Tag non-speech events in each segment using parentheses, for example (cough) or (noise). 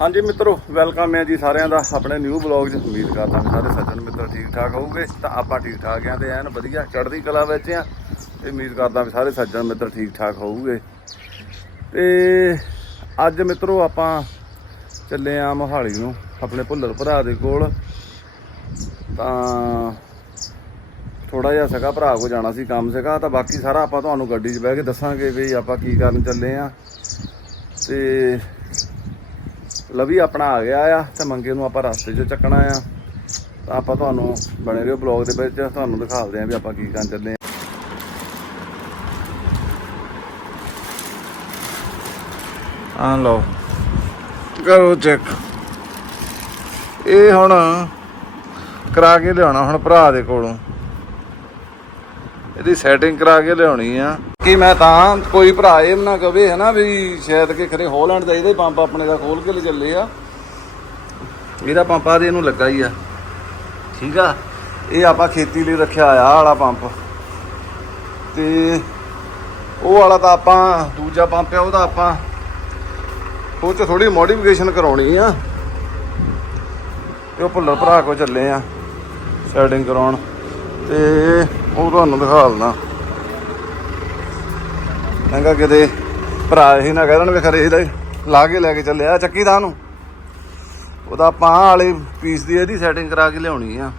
ਹਾਂਜੀ ਮਿੱਤਰੋ ਵੈਲਕਮ ਹੈ ਜੀ ਸਾਰਿਆਂ ਦਾ ਆਪਣੇ ਨਿਊ ਬਲੌਗ 'ਚ। ਉਮੀਦ ਕਰਦਾ ਸਾਰੇ ਸੱਜਣ ਮਿੱਤਰ ਠੀਕ ਠਾਕ ਹੋਊਗੇ ਤਾਂ ਆਪਾਂ ਠੀਕ ਠਾਕ ਆਂ ਤੇ ਐਨ ਵਧੀਆ ਚੜ੍ਹਦੀ ਕਲਾ ਵਿੱਚ ਆ ਤੇ ਉਮੀਦ ਕਰਦਾ ਵੀ ਸਾਰੇ ਸੱਜਣ ਮਿੱਤਰ ਠੀਕ ਠਾਕ ਹੋਊਗੇ ਤੇ ਅੱਜ ਮਿੱਤਰੋ ਆਪਾਂ ਚੱਲੇ ਆ ਮੋਹਾਲੀ ਨੂੰ, ਆਪਣੇ ਭੁੱਲਰ ਭਰਾ ਦੇ ਕੋਲ। ਤਾਂ ਥੋੜਾ ਜਿਹਾ ਸਗਾ ਭਰਾ ਕੋ ਜਾਣਾ ਸੀ ਕੰਮ ਸੀਗਾ ਤਾਂ ਬਾਕੀ ਸਾਰਾ ਆਪਾਂ ਤੁਹਾਨੂੰ ਗੱਡੀ 'ਚ ਬਹਿ ਕੇ ਦੱਸਾਂਗੇ ਵੀ ਆਪਾਂ ਕੀ ਕਰਨ ਚੱਲੇ ਆ ਤੇ ਲਵੀ ਆਪਣਾ ਆ ਗਿਆ ਆ ਤੇ ਮੰਗੇ ਨੂੰ ਆਪਾਂ ਰਸਤੇ 'ਚ ਚੱਕਣਾ ਆ। ਤਾਂ ਆਪਾਂ ਤੁਹਾਨੂੰ ਬਣੇ ਰਹੋ ਬਲੌਗ ਦੇ ਵਿੱਚ, ਤੁਹਾਨੂੰ ਦਿਖਾਉਂਦੇ ਆ ਵੀ ਆਪਾਂ ਕੀ ਕਰਨ ਚੱਲੇ ਆ। ਆ ਲਓ, ਕਰੋ ਚੈੱਕ ਇਹ ਹੁਣ ਕਰਾ ਕੇ ਲਿਆਉਣਾ ਹੁਣ ਭਰਾ ਦੇ ਕੋਲੋਂ। ਇਹਦੀ ਸੈਟਿੰਗ ਕਰਾ ਕੇ ਲਿਆਉਣੀ ਆ। ਕਿ ਮੈਂ ਤਾਂ ਕੋਈ ਭਰਾ ਇਹ ਨਾ ਕਵੇ ਹਨਾ ਵੀ ਸ਼ਾਇਦ ਕਿ ਖਰੇ ਹੋਲੈਂਡ ਦਾ ਇਹਦੇ ਪੰਪ ਆਪਣੇ ਦਾ ਖੋਲ ਕੇ ਲੈ ਚੱਲੇ ਆ। ਇਹਦਾ ਪੰਪ ਆ ਦੇ ਇਹਨੂੰ ਲੱਗਾ ਹੀ ਆ। ਠੀਕ ਆ? ਇਹ ਆਪਾਂ ਖੇਤੀ ਲਈ ਰੱਖਿਆ ਆ ਆਹ ਵਾਲਾ ਪੰਪ। ਤੇ ਉਹ ਵਾਲਾ ਤਾਂ ਆਪਾਂ, ਦੂਜਾ ਪੰਪ ਆ, ਉਹਦਾ ਆਪਾਂ ਉਹ ਚ ਥੋੜੀ ਮੋਡੀਫਿਕੇਸ਼ਨ ਕਰਾਉਣੀ ਆ। ਤੇ ਉਹ ਭੁੱਲਰ ਭਰਾ ਕੋ ਚੱਲੇ ਆ। ਸੈਟਿੰਗ ਕਰਾਉਣ। ਤੇ ਉਹ ਤੁਹਾਨੂੰ ਦਿਖਾ ਦਿੰਦਾ। ਕਹਿੰਦਾ ਕਿਤੇ ਭਰਾ ਹੀ ਨਾ ਕਹਿਣ ਵੀ ਖਰੇ ਇਹਦਾ ਲਾ ਕੇ ਲੈ ਕੇ ਚੱਲਿਆ ਚੱਕੀ ਦਾ ਨੂੰ ਉਹਦਾ ਆਪਾਂ ਵਾਲੇ ਪੀਸ ਦੀ ਇਹਦੀ ਸੈਟਿੰਗ ਕਰਾ ਕੇ ਲਿਆਉਣੀ ਆ।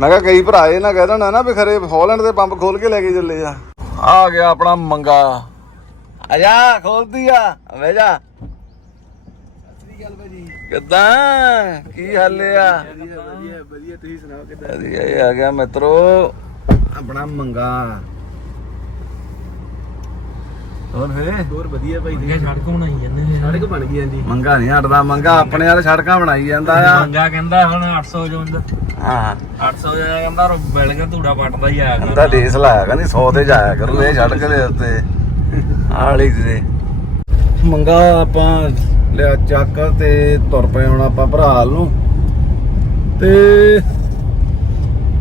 ਮੈਂ ਕਿਹਾ ਕਈ ਭਰਾ ਇਹ ਨਾ ਕਹਿ ਦੇਣਾ ਨਾ ਵੀ ਖਰੇ ਹਾਲੈਂਡ ਦੇ ਪੰਪ ਖੋਲ ਕੇ ਲੈ ਕੇ ਚੱਲੇ ਆ। ਆ ਗਿਆ ਆਪਣਾ ਮੰਗਾ। ਆ ਖੋਲਦੀ ਆ। ਵੇ ਜਾ। ਕਿੱਦਾਂ? ਕੀ ਹਾਲ ਆ? ਵਧੀਆ ਵਧੀਆ। ਤੁਸੀਂ ਸੁਣਾਓ ਕਿੱਦਾਂ? ਵਧੀਆ ਆ ਗਿਆ ਮਿੱਤਰੋ। ਆਪਣਾ ਮੰਗਾ। ਹੋਰ ਫੇ ਹੋਰ ਵਧੀਆ ਭਾਈ ਮੰਗਾ ਸੜਕ ਬਣਾਈ ਜਾਂਦੇ ਨੇ। ਸੜਕ ਬਣ ਗਈ ਜਾਂਦੀ ਮੰਗਾ ਨਹੀਂ ਹਟਦਾ ਮੰਗਾ ਆਪਣੇ ਵਾਲੇ ਸੜਕਾਂ ਬਣਾਈ ਜਾਂਦਾ ਆ। ਮੰਗਾ ਕਹਿੰਦਾ ਹੁਣ 800 ਜੋ ਹਾਂ। 800 ਜੋ ਕਹਿੰਦਾ ਰੋ ਬਿਲਗਾ ਧੂੜਾ ਪੱਟਦਾ ਹੀ ਆ ਕਹਿੰਦਾ ਡੀਸ ਲਾਇਆ ਕਹਿੰਦੀ 100 ਤੇ ਜਾਇਆ ਕਰੂ ਇਹ ਸੜਕ ਦੇ ਉੱਤੇ। ਆਲੀ ਤੇ ਮੰਗਾ ਆਪਾਂ ਲਿਆ ਚੱਕ ਤੇ ਤੁਰ ਪਏ ਹੁਣ ਆਪਾਂ ਭਰਾ ਵੱਲ ਨੂੰ। ਤੇ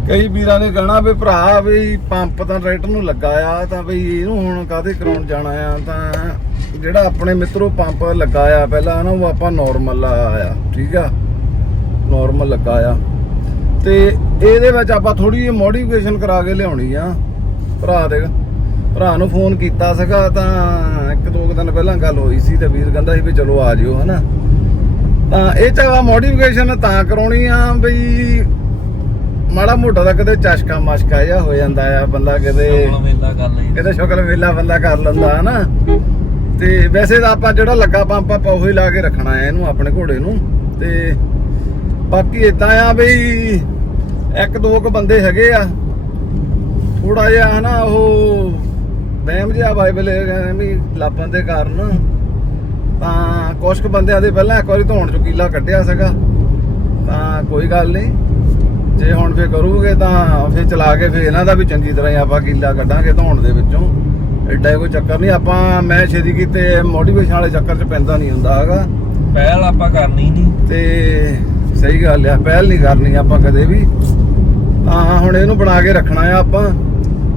ਕਈ ਵੀਰਾਂ ਨੇ ਕਹਿਣਾ ਵੀ ਭਰਾ ਵੀ ਪੰਪ ਤਾਂ ਟਰੈਕਟਰ ਨੂੰ ਲੱਗਾ ਆ, ਤਾਂ ਬਈ ਇਹਨੂੰ ਹੁਣ ਕਾਹਦੇ ਕਰਾਉਣ ਜਾਣਾ ਆ? ਤਾਂ ਜਿਹੜਾ ਆਪਣੇ ਮਿੱਤਰੋ ਪੰਪ ਲੱਗਾ ਆ, ਪਹਿਲਾਂ ਨਾ ਉਹ ਆਪਾਂ ਨਾਰਮਲ ਆ ਠੀਕ ਆ? ਨਾਰਮਲ ਲੱਗਾ ਆ। ਤੇ ਇਹਦੇ ਵਿੱਚ ਆਪਾਂ ਥੋੜੀ ਜਿਹੀ ਮੋਡੀਫਿਕੇਸ਼ਨ ਕਰਾ ਕੇ ਲਿਆਉਣੀ ਆ। ਭਰਾ ਦੇ, ਭਰਾ ਨੂੰ ਫੋਨ ਕੀਤਾ ਸੀਗਾ, ਤਾਂ ਇੱਕ ਦੋ ਕੁ ਦਿਨ ਪਹਿਲਾਂ ਗੱਲ ਹੋਈ ਸੀ ਤੇ ਵੀਰ ਕਹਿੰਦਾ ਸੀ ਵੀ ਚਲੋ ਆ ਜਿਓ, ਹਨਾ? ਤਾਂ ਇਹ ਚ ਮੋਡੀਫਿਕੇਸ਼ਨ ਤਾਂ ਕਰਾਉਣੀ ਆ ਬਈ ਮਾੜਾ ਮੋਟਾ ਦਾ ਕਦੇ ਚਸ਼ਕਾ ਮਸ਼ਕਾ ਜਿਹਾ ਹੋ ਜਾਂਦਾ ਆ ਬੰਦਾ ਮੇਲਾ ਕਰ ਲਈ ਕਿਤੇ ਸ਼ੁਕਰ ਵੇਲਾ ਬੰਦਾ ਕਰ ਲੈਂਦਾ ਹਨਾ? ਤੇ ਵੈਸੇ ਤਾਂ ਆਪਾਂ ਜਿਹੜਾ ਲੱਗਾ ਪੰਪ ਆਪਾਂ ਉਹੀ ਲਾ ਕੇ ਰੱਖਣਾ ਹੈ ਇਹਨੂੰ ਆਪਣੇ ਘੋੜੇ ਨੂੰ। ਤੇ ਬਾਕੀ ਇਦਾਂ ਆ ਬਈ ਇੱਕ ਦੋ ਕੁ ਬੰਦੇ ਹੈਗੇ ਆ। ਥੋੜਾ ਜਿਹਾ ਹਨਾ ਉਹ ਵਹਿਮ ਜਿਹਾ ਬਾਈਬਲ ਵੀ ਲਾਪਾਂ ਦੇ ਕਾਰਨ ਤਾਂ ਕੁਝ ਕੁ ਬੰਦਿਆਂ ਦੇ ਪਹਿਲਾਂ ਇੱਕ ਵਾਰੀ ਧੋਣ ਚੋਂ ਕੀਲਾ ਕੱਢਿਆ ਸੀਗਾ। ਤਾਂ ਕੋਈ ਗੱਲ ਨਹੀਂ। ਜੇ ਹੁਣ ਫੇਰ ਕਰੂਗੇ ਤਾਂ ਫੇਰ ਚਲਾ ਕੇ ਫੇਰ ਇਹਨਾਂ ਦਾ ਵੀ ਚੰਗੀ ਤਰ੍ਹਾਂ ਆਪਾਂ ਕੀਲਾ ਕੱਢਾਂਗੇ ਧੋਣ ਦੇ ਵਿੱਚੋਂ। ਐਡਾ ਕੋਈ ਚੱਕਰ ਨਹੀਂ ਆਪਾਂ ਮੈਂ ਛੇਦੀ ਕੀਤੇ ਮੋਟੀਵੇਸ਼ਨ ਵਾਲੇ ਚੱਕਰ 'ਚ ਪੈਂਦਾ ਨਹੀਂ ਹੁੰਦਾ ਹੈਗਾ। ਪਹਿਲ ਆਪਾਂ ਕਰਨੀ ਨਹੀਂ। ਤੇ ਸਹੀ ਗੱਲ ਆ ਪਹਿਲ ਨਹੀਂ ਕਰਨੀ ਆਪਾਂ ਕਦੇ ਵੀ। ਤਾਂ ਹੁਣ ਇਹਨੂੰ ਬਣਾ ਕੇ ਰੱਖਣਾ ਆ ਆਪਾਂ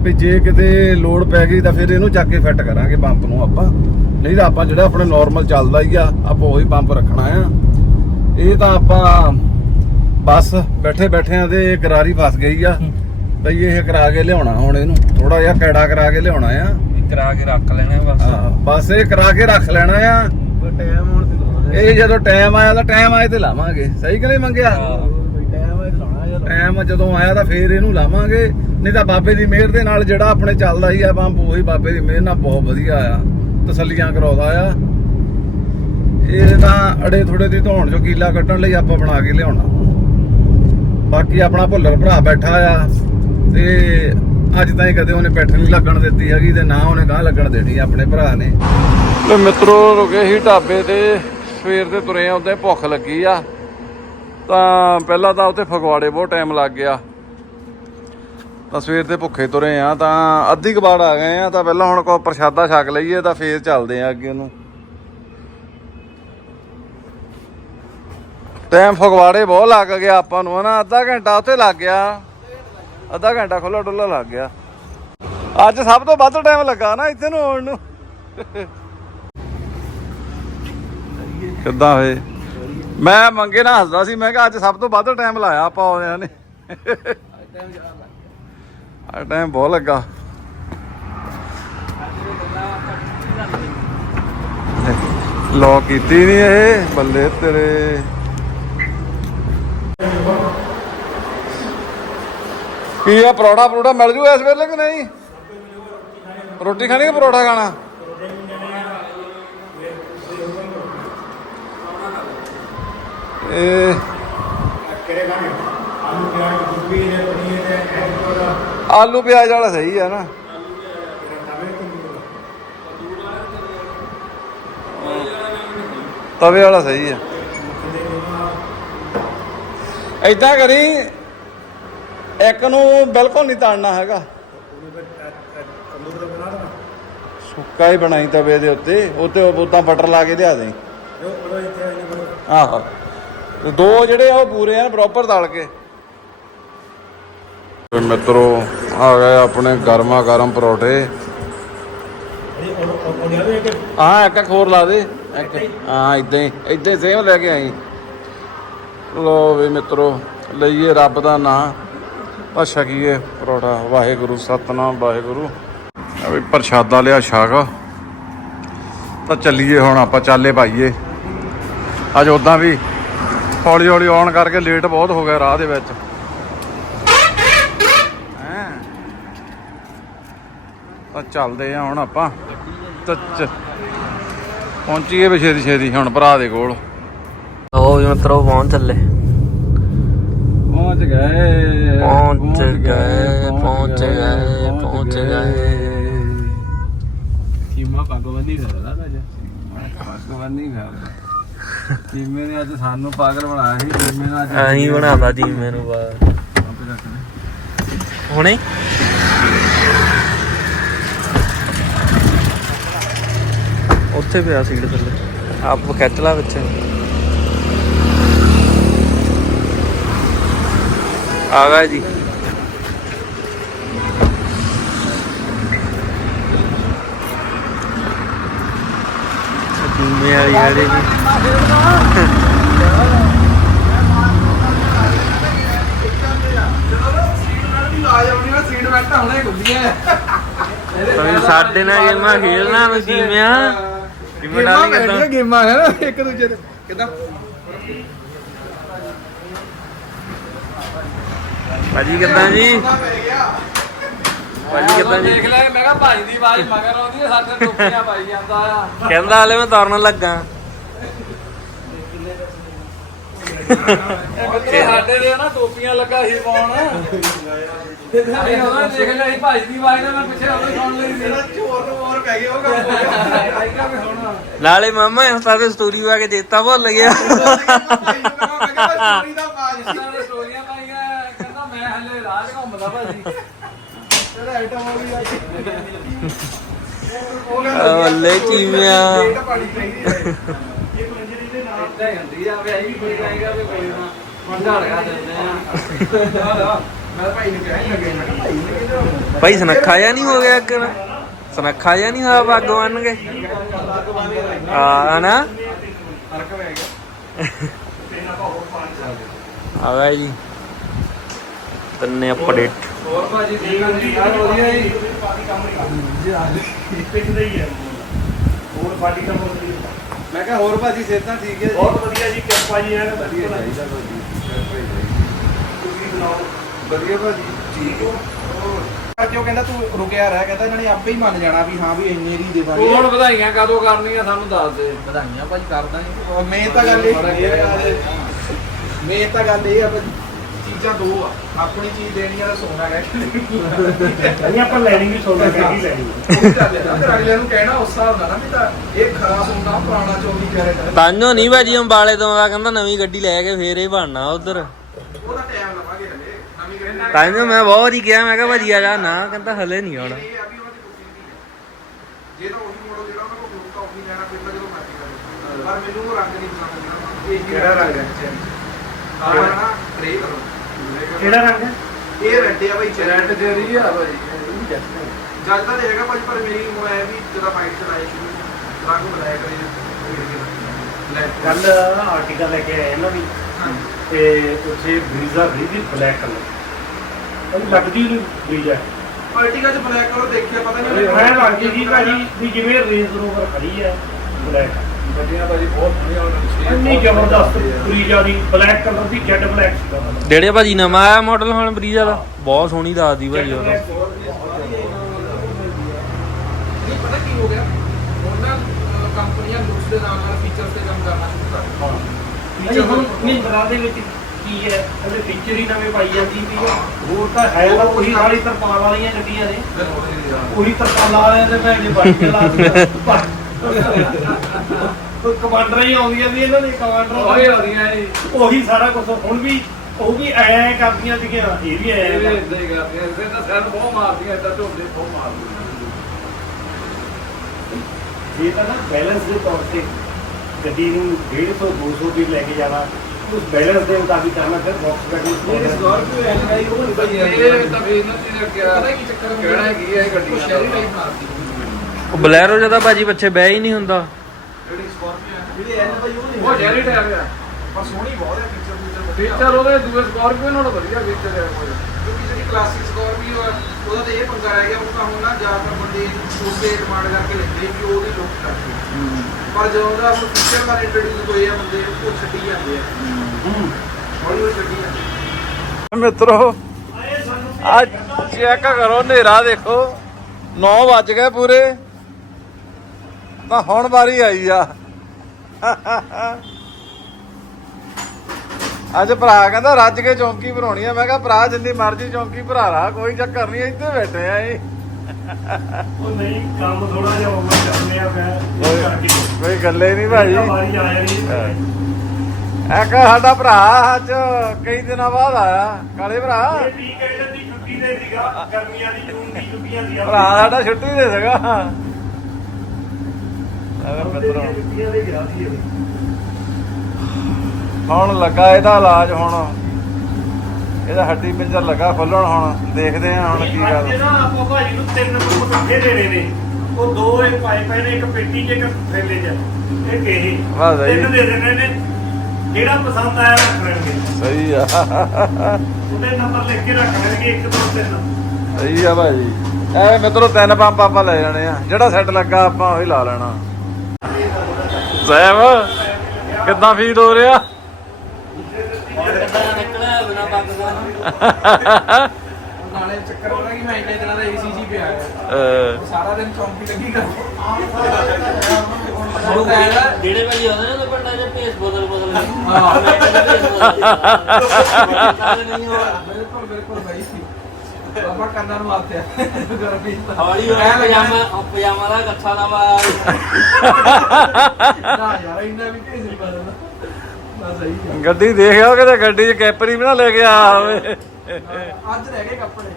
ਵੀ ਜੇ ਕਿਤੇ ਲੋਡ ਪੈ ਗਈ ਤਾਂ ਫਿਰ ਇਹਨੂੰ ਚੱਕ ਕੇ ਫਿੱਟ ਕਰਾਂਗੇ ਪੰਪ ਨੂੰ ਆਪਾਂ। ਨਹੀਂ ਤਾਂ ਆਪਾਂ ਜਿਹੜਾ ਆਪਣੇ ਨਾਰਮਲ ਚੱਲਦਾ ਹੀ ਆ ਆਪਾਂ ਉਹੀ ਪੰਪ ਰੱਖਣਾ ਆ। ਇਹ ਤਾਂ ਆਪਾਂ ਬਸ ਬੈਠੇ ਬੈਠਿਆਂ ਦੇ ਕਰਾਰੀ ਫਸ ਗਈ ਆ। ਬਈ ਇਹ ਕਰਾ ਕੇ ਲਿਆਉਣਾ ਹੁਣ ਇਹਨੂੰ। ਥੋੜਾ ਜਿਹਾ ਕੈੜਾ ਕਰਾ ਕੇ ਲਿਆਉਣਾ ਆ। ਕਰਾ ਕੇ ਰੱਖ ਲੈਣੇ ਬਸ। ਹਾਂ, ਬਸ ਇਹ ਕਰਾ ਕੇ ਰੱਖ ਲੈਣਾ ਆ। ਕੋਈ ਟਾਈਮ ਹੁਣ ਤੇ ਲਾਉਣਾ ਇਹ ਜਦੋਂ ਟਾਈਮ ਆਇਆ ਤਾਂ ਟਾਈਮ ਆਏ ਤੇ ਲਾਵਾਂਗੇ। ਸਹੀ ਕਿ ਨਹੀਂ ਮੰਗਿਆ? ਟਾਈਮ ਹੈ ਲਾਉਣਾ ਜਾਂ ਟਾਈਮ ਜਦੋਂ ਆਇਆ ਤਾਂ ਫੇਰ ਇਹਨੂੰ ਲਾਵਾਂਗੇ। ਨਹੀਂ ਤਾਂ ਬਾਬੇ ਦੀ ਮਿਹਰ ਦੇ ਨਾਲ ਜਿਹੜਾ ਆਪਣੇ ਚੱਲਦਾ ਹੀ ਆ ਪੰਪ ਉਹੀ ਬਾਬੇ ਦੀ ਮਿਹਰ ਨਾਲ ਬਹੁਤ ਵਧੀਆ ਆ। ਤਸੱਲੀਆਂ ਕਰਾਉਂਦਾ ਆ। ਇਹ ਤਾਂ ਅੜੇ ਥੋੜੇ ਦੀ ਧੋਣ ਚੋਂ ਕੀਲਾ ਕੱਢਣ ਲਈ ਆਪਾਂ ਬਣਾ ਕੇ ਲਿਆਉਣਾ। ਬਾਕੀ ਆਪਣਾ ਭੁੱਲਰ ਭਰਾ ਬੈਠਾ ਆ ਤੇ ਅੱਜ ਤਾਂ ਹੀ ਕਦੇ ਉਹਨੇ ਪੈਠ ਨਹੀਂ ਲੱਗਣ ਦਿੱਤੀ ਹੈਗੀ ਤੇ ਨਾ ਉਹਨੇ ਗਾਹ ਲੱਗਣ ਦੇਣੀ ਆਪਣੇ ਭਰਾ ਨੇ। ਲੋ ਮਿੱਤਰੋ, ਰੁਕੇ ਸੀ ਢਾਬੇ ਤੇ, ਸਵੇਰ ਦੇ ਤੁਰੇ ਆ ਉਹਦੇ ਭੁੱਖ ਲੱਗੀ ਆ। ਤਾਂ ਪਹਿਲਾਂ ਤਾਂ ਉੱਥੇ ਫਗਵਾੜੇ ਬਹੁਤ ਟਾਈਮ ਲੱਗ ਗਿਆ। ਤਾਂ ਸਵੇਰ ਦੇ ਭੁੱਖੇ ਤੁਰੇ ਆ, ਤਾਂ ਅੱਧੀ ਕਬਾੜ ਆ ਗਏ ਆ, ਤਾਂ ਪਹਿਲਾਂ ਹੁਣ ਕੋ ਪ੍ਰਸ਼ਾਦਾ ਛਕ ਲਈਏ, ਤਾਂ ਫੇਰ ਚੱਲਦੇ ਆ ਅੱਗੇ ਨੂੰ ਟਾਈਮ ਫਗਵਾੜੇ ਬਹੁਤ ਲੱਗ ਗਿਆ ਆਪਾਂ ਨੂੰ, ਹਨਾ? ਅੱਧਾ ਘੰਟਾ ਉੱਥੇ ਲੱਗ ਗਿਆ। ਅੱਧਾ ਘੰਟਾ ਖੁੱਲਾ ਡੁੱਲਾ ਲੱਗ ਗਿਆ। ਅੱਜ ਸਭ ਤੋਂ ਵੱਧ ਟਾਈਮ ਲੱਗਾ ਨਾ ਇੱਥੇ ਨੂੰ ਆਉਣ ਨੂੰ। ਕਿੱਦਾਂ ਹੋਏ ਮੈਂ ਮੰਗੇ ਨਾ ਹੱਸਦਾ ਸੀ, ਮੈਂ ਕਿਹਾ ਅੱਜ ਸਭ ਤੋਂ ਵੱਧ ਟਾਈਮ ਲਾਇਆ ਆਪਾਂ ਆਉਂਦਿਆਂ ਨੇ। ਆ ਟਾਈਮ ਬਹੁਤ ਲੱਗਾ। ਲੋਕ ਕੀਤੀ ਨਹੀਂ ਇਹ, ਬੱਲੇ ਤੇਰੇ। ਕੀ ਆ ਪਰੌੜਾ ਪਰੌੜਾ ਮਿਲ ਜੂ ਇਸ ਵੇਲੇ ਕਿ ਨਹੀਂ? ਰੋਟੀ ਖਾਣੀ ਕਿ ਪਰੌੜਾ ਖਾਣਾ? ਇਹ ਆਲੂ ਪਿਆਜ਼ ਵਾਲਾ ਸਹੀ ਹੈ ਨਾ। ਤਵੇ ਵਾਲਾ ਸਹੀ ਹੈ ਏਦਾਂ ਕਰੀ ਇੱਕ ਨੂੰ ਬਿਲਕੁਲ ਨਹੀਂ ਤਾੜਨਾ ਹੈਗਾ। ਸੁੱਕਾ ਹੀ ਬਣਾਈ ਤਵੇ ਦੇ ਉੱਤੇ ਉੱਤੇ ਉਦਾਂ ਬਟਰ ਲਾ ਕੇ ਲਿਆ ਦੇ ਆਹੋ। ਤੇ ਦੋ ਜਿਹੜੇ ਆ ਉਹ ਪੂਰੇ ਆ ਪ੍ਰੋਪਰ ਤਲ ਕੇ। ਮਿੱਤਰੋ ਆ ਗਏ ਆਪਣੇ ਗਰਮਾ ਗਰਮ ਪਰੌਠੇ। ਹਾਂ ਇੱਕ ਹੋਰ ਲਾ ਦੇ ਇੱਕ। ਹਾਂ ਇਦਾਂ ਹੀ ਇਦਾਂ ਸੇਮ ਲੈ ਕੇ ਆਈ। ਲੋ ਵੀ ਮਿੱਤਰੋ, ਲਈਏ ਰੱਬ ਦਾ ਨਾਮ ਤਾਂ ਛਕੀਏ ਪਰੌਠਾ ਵਾਹਿਗੁਰੂ, ਸਤਨਾਮ, ਵਾਹਿਗੁਰੂ। ਆ ਵੀ ਪ੍ਰਸ਼ਾਦਾ ਲਿਆ ਛਾਗਾ ਤਾਂ ਚੱਲੀਏ ਹੁਣ ਆਪਾਂ, ਚਾਲੇ ਪਾਈਏ। ਅੱਜ ਉਦਾਂ ਵੀ ਹੌਲੀ ਹੌਲੀ ਆਉਣ ਕਰਕੇ ਲੇਟ ਬਹੁਤ ਹੋ ਗਿਆ ਰਾਹ ਦੇ ਵਿੱਚ। ਤਾਂ ਚੱਲਦੇ ਆ ਹੁਣ ਆਪਾਂ। ਤਾਂ ਪਹੁੰਚੀਏ ਵੀ ਛੇਤੀ ਛੇਤੀ ਹੁਣ ਭਰਾ ਦੇ ਕੋਲ। ਉਹ ਵੀ ਮਿੱਤਰੋ ਪਹੁੰਚ ਚੱਲੇ ਪਹੁੰਚ ਗਏ ਪਹੁੰਚ ਗਏ, ਪਹੁੰਚ ਗਏ, ਪਹੁੰਚ ਗਏ। ਕੀਮਾ ਪੱਗਬੰਦੀ ਕਰਦਾ ਅੱਜ। ਭਗਵਾਨੀ ਕਰਦਾ ਟੀਮੇ ਨੇ ਅੱਜ ਸਾਨੂੰ ਪਾਗਲ ਬਣਾਇਆ ਸੀ ਟੀਮੇ ਨੇ ਅੱਜ ਐਂ ਬਣਾਦਾ ਜੀ ਮੈਨੂੰ ਬਾ। ਹੁਣੇ? ਉੱਥੇ ਪਿਆ ਸੀਟ ਥੱਲੇ। ਆਪ ਖਿੱਚ ਲਾ ਵਿੱਚ। ਆ ਗਿਆ ਜੀ। ਸਕੀਮੇ ਵਾਲੀ ਵਾਲੇ ਜੀ। ਤੁਸੀਂ ਸਾਡੇ ਨਾਲ ਗੇਮਾਂ ਖੇਲਣਾ ਮਸੀਮਿਆ ਕਿਵੇਂ ਡਾਲੀ ਕਰਦਾ ਗੇਮਾਂ ਹੈ ਨਾ ਇੱਕ ਦੂਜੇ ਦੇ। ਕਿਦਾਂ? ਭਾਜੀ ਕਿੱਦਾਂ ਜੀ ਭਾਜੀ ਕਿੱਦਾਂ ਜੀ ਦੇਖ ਲੈ ਮੈਂ ਕਿਹਾ ਭਾਈ ਦੀ ਆਵਾਜ਼ ਮਗਰ ਆਉਂਦੀ ਹੈ ਸਾਡੇ ਟੋਪੀਆਂ ਪਾਈ ਜਾਂਦਾ ਆ ਕਹਿੰਦਾ ਹਲੇ ਮੈਂ ਤੁਰਨ ਲੱਗਾ ਇਹ ਮਿੱਤਰ ਸਾਡੇ ਦੇ ਨਾ ਟੋਪੀਆਂ ਲੱਗਾ ਸੀ ਪਾਉਣ ਅਸੀਂ ਉਹਨਾਂ ਦੇਖ ਲਿਆ ਸੀ ਭਾਈ ਦੀ ਆਵਾਜ਼ ਨਾਲ ਮੈਂ ਪਿੱਛੇ ਉਹਦੇ ਸੁਣ ਲਈ ਸੀ ਚੋਰ ਨੂੰ ਹੋਰ ਪੈ ਗਿਆ ਉਹ ਕੰਮ ਹੋ ਗਿਆ ਆਈਗਾ ਵੀ ਹੁਣ ਨਾਲੇ ਮਾਮਾ ਇੰਸਟਾ ਤੇ ਸਟੋਰੀ ਪਾ ਕੇ ਦੇਤਾ ਭੁੱਲ ਗਿਆ ਸਟੋਰੀ ਦਾ ਪਾਜ ਇੰਸਟਾ ਤੇ ਸਟੋਰੀਆਂ ਪਾਈਆਂ ਕਹਿੰਦਾ ਮੈਂ ਹਲੇ ਰਾਹ 'ਚ ਘੁੰਮਦਾ ਭਾਜੀ ਤੇਰਾ ਆਈਟਮ ਹੋ ਗਈ ਬੱਲੇ ਚੀਮਿਆ ਡੇਟ ਪਾਣੀ ਚਾਹੀਦੀ ਹੈ ਇੱਦਾਂ ਹੀ ਹੁੰਦੀ ਆ ਵੀ ਅਸੀਂ ਵੀ ਕੋਈ ਕਹੇਗਾ ਵੀ ਕੋਈ ਨਾ। ਮੰਡਾ ਲਗਾ ਦਿੰਦੇ ਆ। ਮੈਂ ਭਾਈ ਨੂੰ ਕਹਿਣ ਲੱਗੇ ਭਾਈ ਸਨੱਖਾ ਜਾਂ ਨਹੀਂ ਹੋ ਗਿਆ ਇੱਕ ਨਾ? ਸਨੱਖਾ ਜਾਂ ਨਹੀਂ ਹੋਇਆ ਪੱਗ ਬੰਨ ਕੇ? ਆ ਨਾ? ਫ਼ਰਕ ਪੈ ਗਿਆ। (laughs) ਆ ਗਿਆ ਜੀ। ਤੰਨੇ ਅਪਡੇਟ ਹੋਰ ਭਾਜੀ ਠੀਕ ਆ ਜੀ? ਯਾਰ ਵਧੀਆ ਜੀ? ਹੋਰ ਪਾਰਟੀ ਦਾ ਬਹੁਤ ਵਧੀਆ ਮੈਂ ਕਿਹਾ ਹੋਰ ਭਾਜੀ ਸਿਹਤਾਂ ਠੀਕ ਹੈ ਬਹੁਤ ਵਧੀਆ ਜੀ ਕਿਰਪਾ ਜੀ ਐਨ ਵਧੀਆ ਚਾਹੀਦਾ ਭਾਜੀ ਤੁਸੀਂ ਸੁਣਾਓ? ਵਧੀਆ ਭਾਜੀ। ਠੀਕ ਹੋ? ਕਿਉਂ ਕਹਿੰਦਾ ਤੂੰ ਰੁਕਿਆ ਰਹਿ ਕਹਿੰਦਾ ਇਹਨਾਂ ਨੇ ਆਪੇ ਹੀ ਮੰਨ ਜਾਣਾ ਵੀ ਹਾਂ ਵੀ ਇੰਨੇ ਦੀ ਦੇ ਦਾਂਗੇ। ਹੁਣ ਵਧਾਈਆਂ ਕਦੋਂ ਕਰਨੀਆਂ ਸਾਨੂੰ ਦੱਸ ਦੇ। ਵਧਾਈਆਂ ਭਾਜੀ ਕਰਦਾ ਜੀ ਮੇਨ ਤਾਂ ਗੱਲ ਇਹ ਮੇਨ ਤਾਂ ਗੱਲ ਇਹ ਆ ਵੀ ਚੀਜ਼ਾਂ ਦੋ ਆ। ਆਪਣੀ ਚੀਜ਼ ਦੇਣੀ ਆ ਤਾਂ ਸੋਨਾ ਹੈ ਨਹੀਂ ਆਪਾਂ ਲੈਣੀ ਵੀ ਸੋਨਾ ਲੈਣੀ ਉਹ ਚੱਲ ਜਾਂਦਾ ਫਿਰ ਅਗਲੇ ਨੂੰ ਕਹਿਣਾ ਉਸ ਹਿਸਾਬ ਨਾਲ ਨਾ ਵੀ ਤਾਂ ਇਹ ਖਰਾ ਸੋਨਾ ਪੁਰਾਣਾ 24 ਕੈਰੇਟ ਤਾਂਜੋ ਨਹੀਂ ਭਾਜੀ ਅੰਬਾਲੇ ਤੋਂ ਆ ਕਹਿੰਦਾ ਨਵੀਂ ਗੱਡੀ ਲੈ ਕੇ ਫੇਰ ਹੀ ਬਣਨਾ ਉਧਰ। ਉਹਦਾ ਟਾਈਮ ਲਵਾਂਗੇ ਹਲੇ। ਨਵੀਂ ਗੱਡੀ ਤਾਂਜੋ ਮੈਂ ਬਹੁਤ ਵਾਰੀ ਕਿਹਾ ਮੈਂ ਕਿਹਾ ਭਾਜੀ ਆ ਜਾ ਨਾ ਕਹਿੰਦਾ ਹਲੇ ਨਹੀਂ ਆਉਣਾ। ਇਹ ਆ ਵੀ ਉਹਨਾਂ ਦੀ ਕੁਛ ਨਹੀਂ ਜੇ ਤਾਂ ਉਹੀ ਮੋੜੋ ਜਿਹੜਾ ਉਹਨਾਂ ਕੋਲ ਫਰੂਟ ਕਾਫੀ ਲੈਣਾ ਤਾਂ ਜਦੋਂ ਮਰਜ਼ੀ ਕਰੋ। ਪਰ ਮੈਨੂੰ ਉਹ ਰੰਗ ਨਹੀਂ ਪਸੰਦ ਇਹ ਕਿਹੜਾ ਰੰਗ ਹੈ? ਆਹ ਨਾ ਗ੍ਰੇ ਕਰੋ ਕਿਹੜਾ ਰੰਗ ਹੈ? ਇਹ ਰੈੱਡ ਆ ਭਾਈ ਰੈਡ ਜਿਹੜੀ ਆ ਭਾਜੀ ਜੱਜ ਤਾਂ ਦੇਗਾ ਭਾਈ ਪਰ ਮੇਰੀ ਉਹ ਹੈ ਵੀ ਜਦੋਂ ਫਾਈਟ ਚਲਾਏ ਸੀ ਰੰਗ ਬਲੈਕ ਕਰੇ ਕੱਲ ਆਰਟੀਕਲ ਲੈ ਕੇ ਆਏ ਨਾ ਵੀ ਤੇ ਉੱਥੇ ਬਰੀਜ਼ਾ ਬਰੀਜ਼ੀ ਬਲੈਕ ਕਲਰ ਉਹ ਲੱਗਦੀ ਨਹੀਂ ਬਰੀਜ਼ਾ ਆਰਟੀਕਲ ਚ ਬਲੈਕ ਕਲਰ ਦੇਖਿਆ ਪਤਾ ਨਹੀਂ ਮੈਂ ਲੱਗਦੀ ਜੀ ਭਾਜੀ ਵੀ ਜਿਵੇਂ ਰੇਂਜ ਰੋਵਰ ਖੜੀ ਹੈ ਬਲੈਕ ਗੱਡੀਆਂ ਭਾਜੀ ਬਹੁਤ ਸੋਹਣੀਆਂ ਉਹਨਾਂ ਇੰਨੀ ਜ਼ਬਰਦਸਤ ਬਰੀਜ਼ਾ ਦੀ ਬਲੈਕ ਕਲਰ ਦੀ ਜੈਡ ਬਲੈਕ ਸੀਗਾ ਜਿਹੜੇ ਭਾਜੀ ਨਵਾਂ ਆਇਆ ਮਾਡਲ ਹੁਣ ਬਰੀਜ਼ਾ ਦਾ? ਬਹੁਤ ਸੋਹਣੀ ਦੱਸਦੀ ਭਾਜੀ ਉਹ ਤਾਂ। ਨਹੀਂ ਪਤਾ ਕੀ ਹੋ ਗਿਆ? ਉਹਨਾਂ ਅਹ, ਕੰਪਨੀਆਂ ਲੁੱਕਸ ਦੇ ਨਾਲ ਨਾਲ ਫੀਚਰਸ ਤੇ ਕੰਮ ਕਰਨਾ ਸ਼ੁਰੂ ਕਰ ਦਿੱਤਾ। ਨਹੀਂ ਹੁਣ ਮਹਿੰਦਰਾ ਦੇ ਵਿੱਚ ਕੀ ਹੈ? ਉਹਦੇ ਫੀਚਰ ਹੀ ਨਵੇਂ ਪਾਈ ਜਾਂਦੀ ਵੀ। ਹੋਰ ਤਾਂ ਹੈ ਤਾਂ ਉਹੀ ਸਾਰੀ ਤਰਪਾਲ ਵਾਲੀਆਂ ਗੱਡੀਆਂ ਨੇ। ਉਹੀ ਤਰਪਾਲਾਂ ਵਾਲਿਆਂ ਦੇ ਭੈਣ ਦੇ ਬਾਈਕ ਤੇ ਲਾ ਦਿੱਤਾ (laughs) ਕੋਈ ਕਮਾਂਡਰ ਹੀ ਆਉਂਦੀਆਂ ਵੀ ਇਹਨਾਂ ਦੇ ਕਮਾਂਡਰ ਹੋ ਰਹੀਆਂ ਜੀ। ਉਹੀ ਸਾਰਾ ਕੁਝ ਹੁਣ ਵੀ ਉਹ ਵੀ ਐ ਕਰਦੀਆਂ ਸੀਗੀਆਂ ਇਹ ਵੀ ਐ ਇਹ ਵੀ ਇਦਾਂ ਹੀ ਕਰਦੀਆਂ। ਇਹ ਤਾਂ ਸਿਰ ਬਹੁਤ ਮਾਰਦੀਆਂ ਇਦਾਂ ਝੋਲੇ ਬਹੁਤ ਮਾਰਦੀਆਂ। ਇਹ ਤਾਂ ਨਾ ਬੈਲੈਂਸ ਦੇ ਤੌਰ ਤੇ ਗੱਡੀ ਨੂੰ 150 200 ਵੀ ਲੈ ਕੇ ਜਾਣਾ ਉਸ ਬੈਲੈਂਸ ਦੇ ਮੁਤਾਬਿਕ ਕਰਨਾ ਫਿਰ ਬਾਕਸ ਗੱਡੀ ਇਹ ਸਕਾਰਪੀਓ ਐਨ ਆਈ ਉਹ ਨਹੀਂ ਪਈ ਇਹ ਤਾਂ ਵੀ ਇਹਨਾਂ ਚੀਜ਼ ਕਿਹਾ ਪਤਾ ਕੀ ਚੱਕਰ? ਕਿਹੜਾ ਕੀ ਹੈ ਇਹ ਗੱਡੀ ਸ਼ਹਿਰੀ ਟਾਈਪ ਮਾਰਦੀ ਉਹ ਬਲੈਰੋ ਜਿਹਦਾ ਭਾਜੀ ਬੱਚੇ ਬਹਿ ਹੀ ਨਹੀਂ ਹੁੰਦਾ। ਜਿਹੜੀ ਸਕਾਰਪੀਓ ਹੈ ਜਿਹੜੀ ਐਨ ਭਾਈ ਉਹ ਨਹੀਂ ਉਹ ਜੈਰੀ ਟਾਇਰ ਆ। ਪਰ ਸੋਹਣੀ ਬਹੁਤ ਹੈ ਫੀਚਰ ਫੀਚਰ ਫੀਚਰ ਉਹਦੇ ਦੂਏ ਸਕਾਰਪੀਓ ਨਾਲੋਂ ਵਧੀਆ ਫੀਚਰ ਹੈ ਕੋਈ ਕਿਉਂਕਿ ਜਿਹੜੀ ਕਲਾਸਿਕ ਸਕਾਰਪੀਓ ਹੈ ਉਹਦਾ ਤੇ ਇਹ ਪੰਗਾ ਰਹਿ ਗਿਆ ਉਹ ਤਾਂ ਹੁਣ ਨਾ ਜ਼ਿਆਦਾਤਰ ਬੰਦੇ ਉਹਦੇ ਡਿਮਾਂਡ ਕਰਕੇ ਲੈਂਦੇ ਵੀ ਉਹਦੀ ਲੁੱਕ ਕਰਕੇ ਪਰ ਜਦੋਂ ਦਾ ਉਹ ਫੀਚਰ ਨਾਲ ਇੰਟਰੋਡਿਊਸ ਹੋਏ ਆ ਬੰਦੇ ਉਹ ਛੱਡੀ ਜਾਂਦੇ ਆ। ਹੌਲੀ ਹੌਲੀ ਛੱਡੀ ਜਾਂਦੇ ਆ। ਮਿੱਤਰੋ ਆ ਚੈੱਕ ਕਰੋ ਹਨੇਰਾ ਦੇਖੋ। 9 ਵੱਜ ਗਏ ਪੂਰੇ। ਤਾਂ ਹੁਣ ਵਾਰੀ ਆਈ ਆ। ਅੱਜ ਭਰਾ ਕਹਿੰਦਾ ਰੱਜ ਕੇ ਚੌਂਕੀ ਭਰਾਉਣੀ ਆ। ਮੈਂ ਕਿਹਾ ਭਰਾ ਜਿੰਨੀ ਮਰਜ਼ੀ ਚੌਂਕੀ ਭਰਾ ਲਾ ਕੋਈ ਚੱਕਰ ਨਹੀਂ ਇੱਥੇ ਬੈਠੇ ਆ ਇਹ ਉਹ ਨਹੀਂ ਕੰਮ ਥੋੜਾ ਜਿਹਾ ਓਵਰ ਕਰਨੇ ਆ ਮੈਂ ਕੋਈ- ਕਰਕੇ। ਕੋਈ ਗੱਲੇ ਨਹੀਂ ਭਾਜੀ ਵਾਰੀ ਆ ਜਾਣੀ। ਇੱਕ ਸਾਡਾ ਭਰਾ ਅੱਜ ਕਈ ਦਿਨਾਂ ਬਾਅਦ ਆਇਆ। ਕਾਲੇ ਭਰਾ। ਇਹ ਵੀਕਐਂਡ ਦੀ ਛੁੱਟੀ ਤੇ ਸੀਗਾ। ਗਰਮੀਆਂ ਦੀ ਜੂਨ ਦੀ ਛੁੱਟੀਆਂ ਸੀ ਭਰਾ ਸਾਡਾ ਛੁੱਟੀ ਦੇ ਸੀਗਾ ਅਗਰ ਮਿੱਤਰੋ ਛੁੱਟੀਆਂ ਦੇ ਗਿਆ ਸੀ ਇਹ। ਹੁਣ ਲੱਗਾ ਇਹਦਾ ਇਲਾਜ ਹੁਣ। ਇਹਦਾ ਹੱਡੀ ਪਿੰਜਰ ਲੱਗਾ ਖੁੱਲਣ ਹੁਣ ਦੇਖਦੇ ਆ ਹੁਣ ਕੀ ਗੱਲ। ਆਪਾਂ ਭਾਜੀ ਨੂੰ ਤਿੰਨ ਪੰਪ ਇਕੱਠੇ ਦੇਣੇ ਨੇ ਉਹ ਦੋ ਇਹ ਪਾਏ ਪਏ ਨੇ ਇੱਕ ਪੇਟੀ 'ਚ ਇੱਕ ਥੈਲੇ 'ਚ। ਇੱਕ ਇਹ ਵਾਹ ਜੀ। ਤਿੰਨ ਦੇ ਦੇਣੇ ਨੇ। ਜਿਹੜਾ ਪਸੰਦ ਆਇਆ ਰੱਖ ਲੈਣਗੇ। ਸਹੀ ਆ। ਉਹਦੇ ਨੰਬਰ ਲਿਖ ਕੇ ਰੱਖ ਲੈਣਗੇ ਇੱਕ ਦੋ ਤਿੰਨ। ਸਹੀ ਆ ਭਾਜੀ। ਐ ਮਿੱਤਰੋ ਤਿੰਨ ਪੰਪ ਆਪਾਂ ਲੈ ਜਾਣੇ ਆ। ਜਿਹੜਾ ਸੈੱਟ ਲੱਗਾ ਆਪਾਂ ਉਹੀ ਲਾ ਲੈਣਾ। ਸਾਹਿਬ ਕਿੱਦਾਂ ਫੀਲ ਹੋ ਰਿਹਾ? ਨਾਲੇ ਚੱਕਰ ਹੋਣਾ ਕਿ ਮੈਂ ਇੰਨੇ ਦਿਨਾਂ ਦਾ ਏਸੀ ਜੀ ਪਿਆ ਹੈ ਸਾਰਾ ਦਿਨ ਚੌਂਕੀ ਲੱਗੀ ਕਰ ਜਿਹੜੇ ਭਾਈ ਆਉਂਦੇ ਨੇ ਤਾਂ ਪਿੰਡਾਂ 'ਚ ਭੇਸ ਬਦਲ ਬਦਲ ਹਾਂ। ਨਹੀਂ ਹੋਰ ਬਿਲਕੁਲ ਬਿਲਕੁਲ ਭਾਈ। ਬਾਬਾ ਕੰਨਾਂ ਨੂੰ ਆਤਿਆ ਗਰਮੀ ਹੌਲੀ ਹੌਲੀ ਪਜਾਮਾ ਉਹ ਪਜਾਮਾ ਦਾ ਕੱਛਾ ਨਾ ਵਾ ਨਾ ਯਾਰ ਇੰਨਾ ਵੀ ਭੇਜ ਨਹੀਂ ਬਦਲਦਾ ਨਾ ਸਹੀ ਹੈ ਗੱਡੀ ਦੇਖਿਓ ਕਿਤੇ ਗੱਡੀ 'ਚ ਕੈਪਰੀ ਵੀ ਨਾ ਲੈ ਕੇ ਆ ਹੋਵੇ ਅੱਜ ਰਹਿ ਗਏ ਕੱਪੜੇ।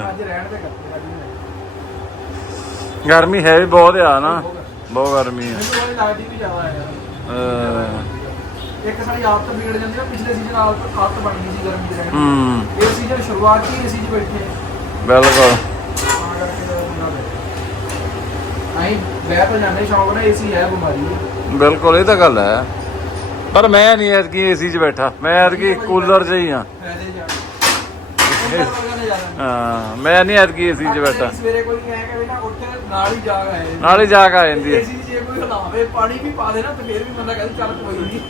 ਅੱਜ ਰਹਿਣ ਦੇ ਕੱਪੜੇ ਗਰਮੀ ਹੈ। ਵੀ ਬਹੁਤ ਆ ਨਾ। ਬਹੁਤ ਗਰਮੀ। ਆ। ਮੈਨੂੰ ਵਾਲੀ ਲੱਗਦੀ ਵੀ ਜ਼ਿਆਦਾ ਹੈ ਯਾਰ। ਅਹ, ਇੱਕ ਸਾਡੀ ਆਦਤ ਵਿਗੜ ਜਾਂਦੀ ਆ ਪਿਛਲੇ ਸੀਜ਼ਨ ਆਦਤ ਆਦਤ ਬਣ ਗਈ ਸੀ ਗਰਮੀ ਦੀ ਰਹਿਣ ਦੀ। ਹੂੰ। ਇਹ ਸੀਜ਼ਨ ਸ਼ੁਰੂਆਤ ਹੀ ਏਸੀ 'ਚ ਬੈਠੇ ਬਿਲਕੁਲ। ਅਸੀਂ ਬਹਿ ਤਾਂ ਜਾਂਦੇ ਸ਼ੌਂਕ ਨਾਲ ਏਸੀ ਹੈ ਬਿਮਾਰੀ ਬਿਲਕੁਲ ਇਹ ਤਾਂ ਗੱਲ ਹੈ। ਪਰ ਮੈਂ ਨਹੀਂ ਐਤਕੀ ਏਸੀ 'ਚ ਬੈਠਾ। ਮੈਂ ਐਤਕੀ ਕੂਲਰ 'ਚ ਹੀ ਆ। ਫਾਇਦੇ ਹਾਂ ਮੈਂ ਨਹੀਂ ਐਤਕੀ ਏਸੀ 'ਚ ਬੈਠਾ। ਸਵੇਰੇ ਕੋਈ ਐ ਕਹੇ ਨਾ ਉੱਠ ਨਾਲ ਹੀ ਜਾਗ ਆਏ ਨਾਲ ਹੀ ਜਾ ਕੇ ਆ ਜਾਂਦੀ ਹੈ। ਜੇ ਕੋਈ ਹਲਾਵੇ ਪਾਣੀ ਵੀ ਪਾ ਦੇ ਨਾ ਤੇ ਫੇਰ ਵੀ ਬੰਦਾ ਕਹਿੰਦਾ ਚੱਲ ਕੋਈ ਨਹੀਂ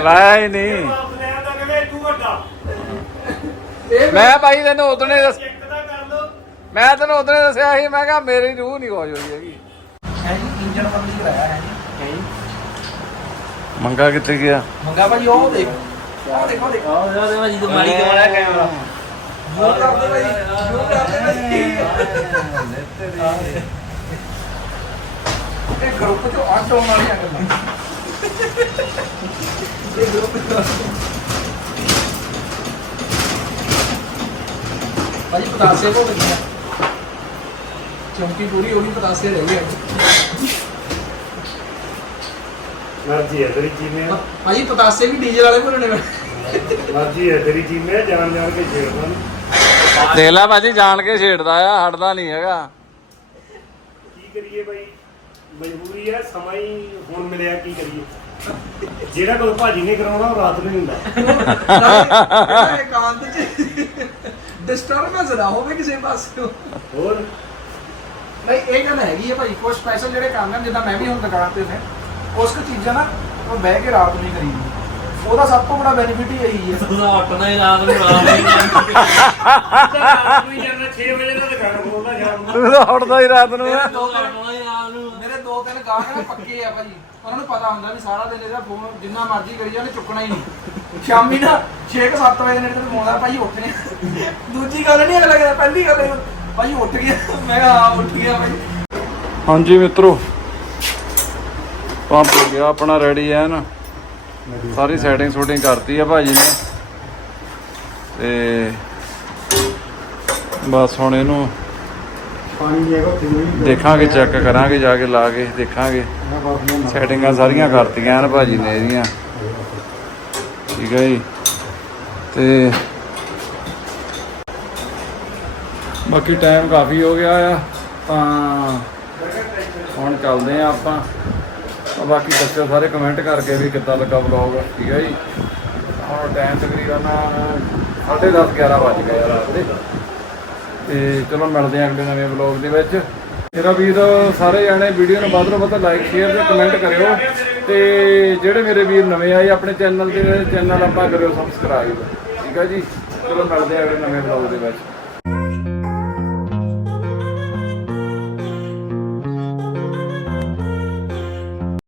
ਲਾਇਆ ਹੀ ਨਹੀਂ ਪੰਪ ਲੈਣ ਦਾ ਕਹਿੰਦੇ ਤੂੰ ਵੱਡਾ। ਇਹ ਮੈਂ ਭਾਈ ਤੈਨੂੰ ਉਦਣੇ ਦੱਸ ਚੈੱਕ ਤਾਂ ਕਰ ਲਓ ਮੈਂ ਤੈਨੂੰ ਉਦਣੇ ਦੱਸਿਆ ਸੀ ਮੈਂ ਕਿਹਾ ਮੇਰੀ ਰੂਹ ਨਹੀਂ ਖੁਸ਼ ਹੋਈ ਹੈਗੀ। ਹੈ ਜੀ ਇੰਜਨ ਬੰਦ ਕਰਾਇਆ ਹੈ ਜੀ। ਮੰਗਾ ਕਿੱਥੇ ਗਿਆ? ਮੰਗਾ ਭਾਈ ਉਹ ਦੇਖ। ਉਹ ਦੇਖ ਦੇਖ। ਆਹ ਉਹਦੇ ਭਾਜੀ ਤੋਂ ਮਾਰੀ ਕੇ ਵਾਲਾ ਕੈਮਰਾ। ਜੋ ਕਰਦੇ ਭਾਈ ਜੋ ਕਰਦੇ ਭਾਈ। ਇਹ ਗਰੁੱਪ ਚੋਂ ਅੱਡ ਹੋਣ ਵਾਲੀਆਂ ਗੱਲਾਂ। ਇਹ ਗਰੁੱਪ ਚੋਂ ਭਾਈ ਪਤਾਸੇ ਕੋ ਲੱਗਿਆ ਚੌਂਕੀ ਪੂਰੀ ਹੋ ਗਈ ਪਤਾਸੇ ਰਹਿ ਗਏ ਮਰਜ਼ੀ ਹੈ ਤੇਰੀ ਜਿਵੇਂ ਭਾਜੀ ਪਤਾਸੇ ਵੀ ਡੀਜ਼ਲ ਵਾਲੇ ਭਰਨੇ ਮੈਂ ਮਰਜ਼ੀ ਹੈ ਤੇਰੀ ਜਿਵੇਂ ਜਾਣ ਜਾਣ ਕੇ ਛੇੜਦਾ ਨੂੰ ਦੇਖ ਲੈ ਭਾਜੀ ਜਾਣ ਕੇ ਛੇੜਦਾ ਆ ਹਟਦਾ ਨਹੀਂ ਹੈਗਾ। ਕੀ ਕਰੀਏ ਬਾਈ ਮਜਬੂਰੀ ਹੈ ਸਮਾਂ ਹੀ ਹੁਣ ਮਿਲਿਆ ਕੀ ਕਰੀਏ? ਜਿਹੜਾ ਕੋਈ ਭਾਜੀ ਨੇ ਕਰਾਉਣਾ ਉਹ ਰਾਤ ਨੂੰ ਹੀ ਹੁੰਦਾ। (laughs) ਚ ਡਿਸਟਰਬੈਂਸ ਨਾ ਹੋਵੇ ਕਿਸੇ ਪਾਸੇ ਹੋਰ? ਨਹੀਂ ਇਹ ਗੱਲ ਹੈਗੀ ਹੈ ਭਾਈ ਕੁਝ ਸਪੈਸ਼ਲ ਜਿਹੜੇ ਕੰਮ ਹਨ ਜਿੱਦਾਂ ਮੈਂ ਵੀ ਹੁਣ ਦੁਕਾਨ ਤੇ ਨੇ ਕੁਝ ਕੁ ਚੀਜ਼ਾਂ ਨਾ ਉਹ ਬਹਿ ਕੇ ਰਾਤ ਨੂੰ ਹੀ ਕਰੀਦੀ। ਉਹਦਾ ਸਭ ਤੋਂ ਬੜਾ ਬੈਨੀਫਿਟ ਹੀ ਇਹੀ ਹੈ। ਤੂੰ ਤਾਂ ਉੱਠਣਾ ਹੀ ਰਾਤ ਨੂੰ ਆਰਾਮ (laughs) ਹੀ ਰਾਤ ਨੂੰ ਹੀ ਜਾਂਦਾ 6 ਵਜੇ ਦਾ ਦੁਕਾਨ ਖੋਲਦਾ ਸ਼ਾਮ ਨੂੰ ਤੂੰ ਤਾਂ ਹਟਦਾ ਹੀ ਰਾਤ ਨੂੰ। ਮੇਰੇ ਦੋ ਤਿੰਨ ਉੱਠਣਾ ਹੀ ਰਾਤ ਨੂੰ। ਮੇਰੇ ਦੋ ਤਿੰਨ ਗਾਹਕ ਨਾ ਪੱਕੇ ਆ ਭਾਜੀ ਉਹਨਾਂ ਨੂੰ ਪਤਾ ਹੁੰਦਾ ਵੀ ਸਾਰਾ ਦਿਨ ਇਹਦਾ ਫੋਨ ਜਿੰਨਾ ਮਰਜ਼ੀ ਕਰੀ ਜਾਣੇ ਚੁੱਕਣਾ ਹੀ ਨਹੀਂ। ਸ਼ਾਮੀ ਨਾ 6-7 ਵਜੇ ਨੇੜੇ ਤੇ ਫੋਨ ਆ ਭਾਈ ਉੱਠ ਨੇ। ਦੂਜੀ ਗੱਲ ਨਹੀਂ ਅਗਲਾ ਕਹਿੰਦਾ ਪਹਿਲੀ ਗੱਲ ਇਹ, ਭਾਈ ਉੱਠ ਗਿਆ। ਮੈਂ ਕਿਹਾ ਹਾਂ ਉੱਠ ਗਿਆ ਭਾਈ। ਹਾਂਜੀ ਮਿੱਤਰੋ ਪੰਪ ਹੋ ਗਿਆ ਆਪਣਾ ਰੈਡੀ ਹੈ ਨਾ। ਸਾਰੀ ਸੈਟਿੰਗ ਸ਼ੂਟਿੰਗ ਕਰਤੀ ਆ ਭਾਜੀ ਨੇ। ਤੇ ਬਸ ਹੁਣ ਇਹਨੂੰ ਦੇਖਾਂਗੇ ਚੈੱਕ ਕਰਾਂਗੇ ਜਾ ਕੇ ਲਾ ਕੇ ਦੇਖਾਂਗੇ। ਸੈਟਿੰਗਾਂ ਸਾਰੀਆਂ ਕਰਤੀਆਂ ਹਨ ਭਾਜੀ ਨੇ ਇਹਦੀਆਂ। ਠੀਕ ਹੈ ਜੀ। ਤੇ ਬਾਕੀ ਟਾਈਮ ਕਾਫੀ ਹੋ ਗਿਆ ਆ, ਤਾਂ ਹੁਣ ਚੱਲਦੇ ਆ ਆਪਾਂ। ਬਾਕੀ ਦੱਸਿਓ ਸਾਰੇ ਕਮੈਂਟ ਕਰਕੇ ਵੀ ਕਿੱਦਾਂ ਲੱਗਾ ਵਲੌਗ ਠੀਕ ਹੈ ਜੀ। ਹੁਣ ਟਾਈਮ ਤਕਰੀਬਨ 10:30 11 ਵੱਜ ਗਏ ਆ ਰਾਤ ਦੇ। ਤੇ ਚਲੋ ਮਿਲਦੇ ਆ ਅਗਲੇ ਨਵੇਂ ਵਲੌਗ ਦੇ ਵਿੱਚ। ਮੇਰਾ ਵੀਰ ਸਾਰੇ ਜਾਣੇ ਵੀਡੀਓ ਨੂੰ ਵੱਧ ਤੋਂ ਵੱਧ ਲਾਈਕ ਸ਼ੇਅਰ ਤੇ ਕਮੈਂਟ ਕਰਿਓ। ਤੇ ਜਿਹੜੇ ਮੇਰੇ ਵੀਰ ਨਵੇਂ ਆਏ ਆਪਣੇ ਚੈਨਲ ਦੇ, ਚੈਨਲ ਆਪਾਂ ਕਰਿਓ ਸਬਸਕ੍ਰਾਈਬ ਠੀਕ ਹੈ ਜੀ? ਚਲੋ ਮਿਲਦੇ ਆ ਅਗਲੇ ਨਵੇਂ ਵਲੌਗ ਦੇ ਵਿੱਚ।